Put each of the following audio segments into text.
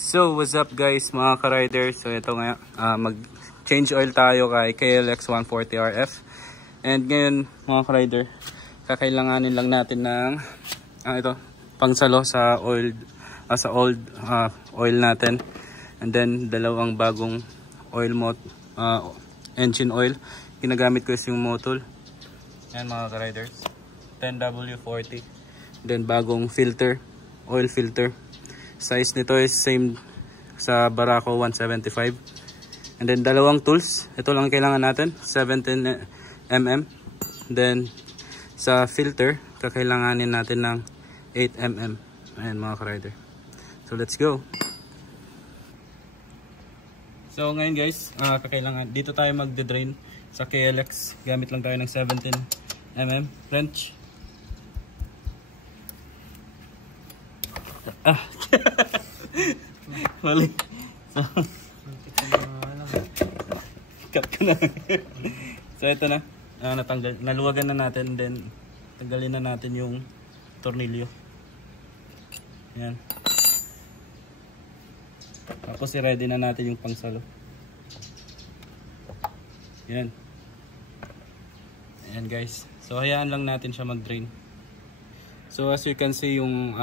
So what's up guys mga ka-rider. So ito nga mag change oil tayo kay KLX 140RF. And ngayon mga ka-rider, kakailanganin lang natin ng ito pangsalo sa oil sa old oil natin. And then dalawang bagong oil engine oil. Ginagamit ko is yung Motul. Yan mga ka-riders, 10W40. Then bagong filter, oil filter. Size nito is same sa Barako 175. And then dalawang tools. Ito lang kailangan natin, 17mm. Then sa filter, kakailanganin natin ng 8mm. Ayan mga ka-rider. So let's go. So ngayon guys, kakailangan dito tayo magde-drain sa KLX. Gamit lang tayo ng 17mm wrench. Mali. So, cut ko na. So ito na, naluwagan na natin, then tanggalin na natin yung tornilyo. Yan. Tapos i-ready na natin yung pangsalo. Yan. Ayan guys. So hayaan lang natin siya mag-drain. So as you can see, yung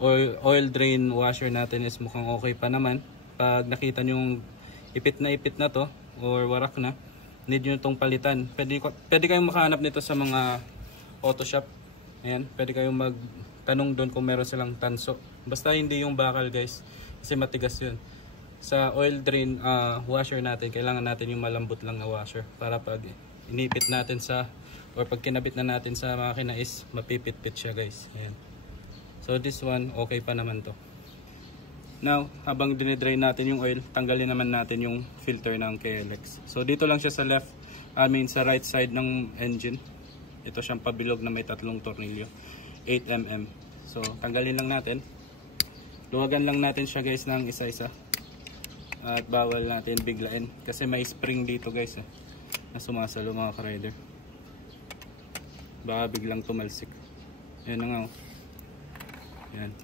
oil drain washer natin is mukhang okay pa naman. Pag nakita nyo yung ipit na to or warak na, need nyo itong palitan. Pwede kayong makahanap nito sa mga auto shop. Ayan, pwede kayong magtanong doon kung meron silang tanso. Basta hindi yung bakal guys, kasi matigas yun. Sa oil drain washer natin, kailangan natin yung malambot lang na washer para pag inipit natin or pag kinabit na natin sa makina is mapipit-pit siya guys. Ayan. So this one, okay pa naman to. Now, habang dinidrain natin yung oil, tanggalin naman natin yung filter ng KLX. So dito lang siya sa sa right side ng engine. Ito siyang pabilog na may tatlong tornilyo, 8mm. So tanggalin lang natin. Luwagan lang natin siya guys ng isa-isa. At bawal natin biglain kasi may spring dito guys na sumasalo mga ka-rider. Baka biglang tumalsik. Ayan na nga. Yan.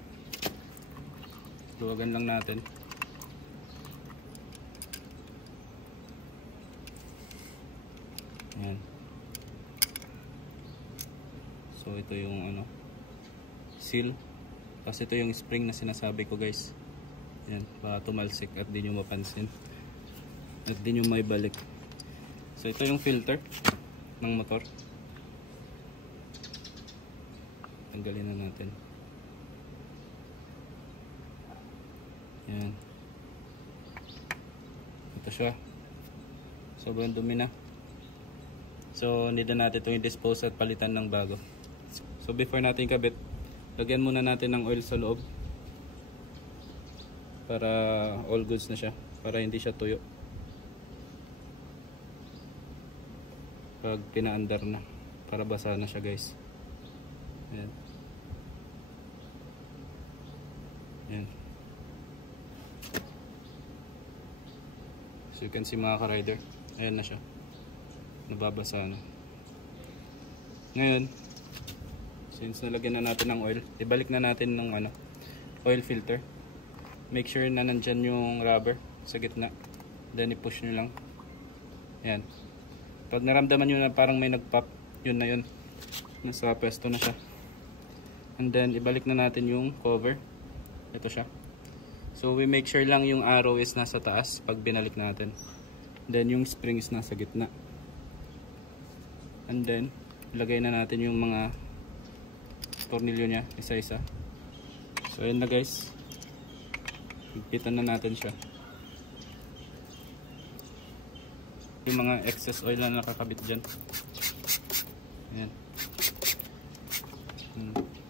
Luwagan lang natin. Yan. So ito yung seal. Kasi ito yung spring na sinasabi ko guys. Yan, baka tumalsik at di nyo mapansin. At di nyo may balik. So ito yung filter ng motor. Tanggalin na natin. Yan. Ito siya. Sobrang dumi na. So need na natin itong i-dispose at palitan ng bago. So before natin kabit, lagyan muna natin ng oil sa loob. Para all goods na siya. Para hindi siya tuyo. Pag pinaandar na. Para basa na siya guys. Yan. Yan. So you can see mga ka-rider, ayan na siya, nababasa na. Ngayon, since nalagyan na natin ng oil, ibalik na natin ng oil filter. Make sure na nandyan yung rubber sa gitna, then i-push nyo lang. Ayan. Pag naramdaman nyo na parang may nag-pop, yun na yun, nasa pwesto na siya. And then ibalik na natin yung cover. Ito siya. So we make sure lang yung arrow is nasa taas pag binalik natin. Then yung spring is nasa gitna. And then ilagay na natin yung mga tornilyo niya isa-isa. So yun na guys. Higpitan na natin siya. Yung mga excess oil na nakakabit dyan. Ayan.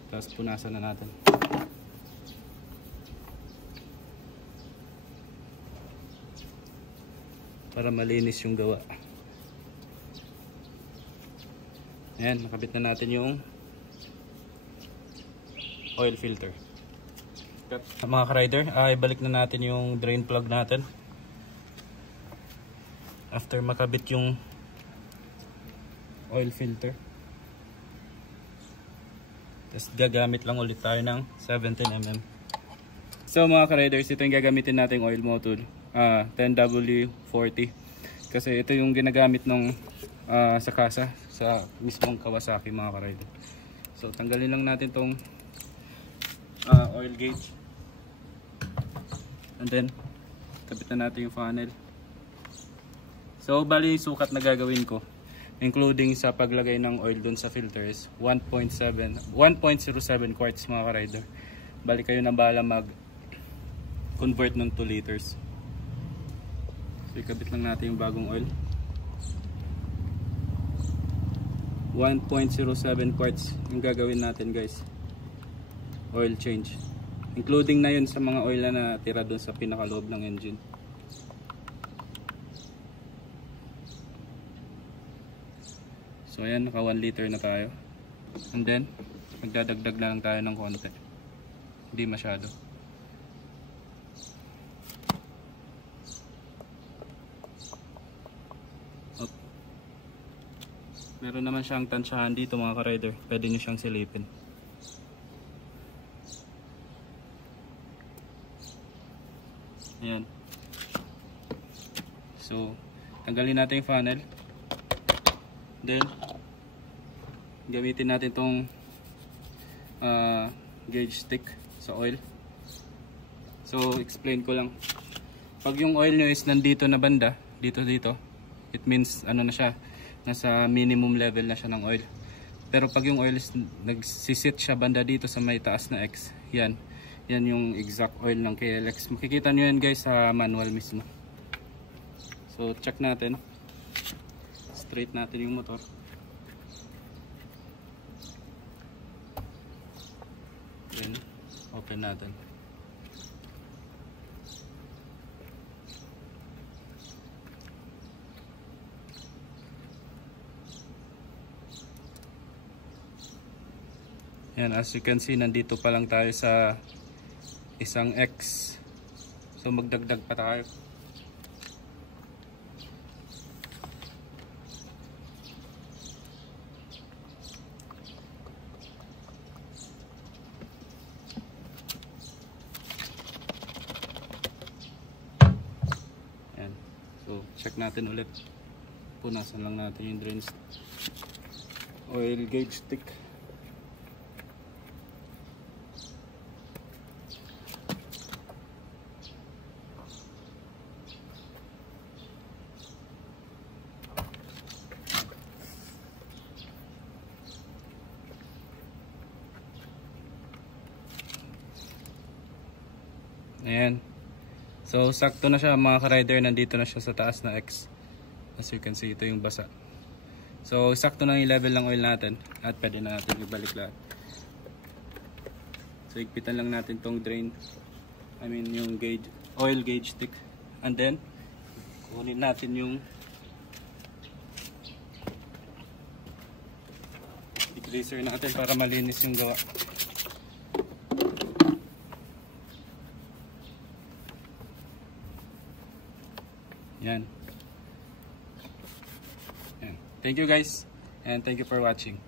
Tapos punasan na natin. Para malinis yung gawa. Ayan, nakabit na natin yung oil filter. Mga ka-rider, ibalik na natin yung drain plug natin. After makabit yung oil filter. Tapos gagamit lang ulit tayo ng 17mm. So mga ka-riders, ito yung gagamitin nating oil mo tool, 10W40. Kasi ito yung ginagamit nung sa kasa, sa mismong Kawasaki mga ka-rider. So tanggalin lang natin tong oil gauge. And then kabit na natin yung funnel. So bali yung sukat na gagawin ko, including sa paglagay ng oil dun sa filters, 1.07 quarts mga ka-rider. Bali kayo na bahala mag convert ng 2 liters. So ikabit lang natin yung bagong oil. 1.07 quarts yung gagawin natin guys, oil change, including na yun sa mga oil na natira doon sa pinakaloob ng engine. So ayan, naka 1 liter na tayo. And then magdadagdag lang tayo ng konti, hindi masyado. Meron naman siyang tansyahan dito mga ka-rider, pwede nyo siyang silipin. Ayan. So tanggalin natin yung funnel. Then gamitin natin tong gauge stick sa oil. So explain ko lang, pag yung oil nyo is nandito na banda, dito, it means ano na siya, nasa minimum level na siya ng oil. Pero pag yung oil is nagsisit siya banda dito sa may taas na X, yan yung exact oil ng KLX. Makikita nyo yan guys sa manual mismo. So check natin, straight natin yung motor. Then open natin. Yan, as you can see, nandito pa lang tayo sa isang X. So magdagdag pa tayo. Yan. So check natin ulit. Punasan lang natin yung drain oil gauge stick. Ayan. So sakto na siya mga ka-rider, nandito na siya sa taas na X. As you can see, ito yung basa. So sakto na yung level ng oil natin at pwede na natin ibalik lahat. So higpitan lang natin tong drain, yung gauge, oil gauge stick. And then kunin natin yung degreaser natin para malinis yung gawa. Yan. Thank you guys, and thank you for watching.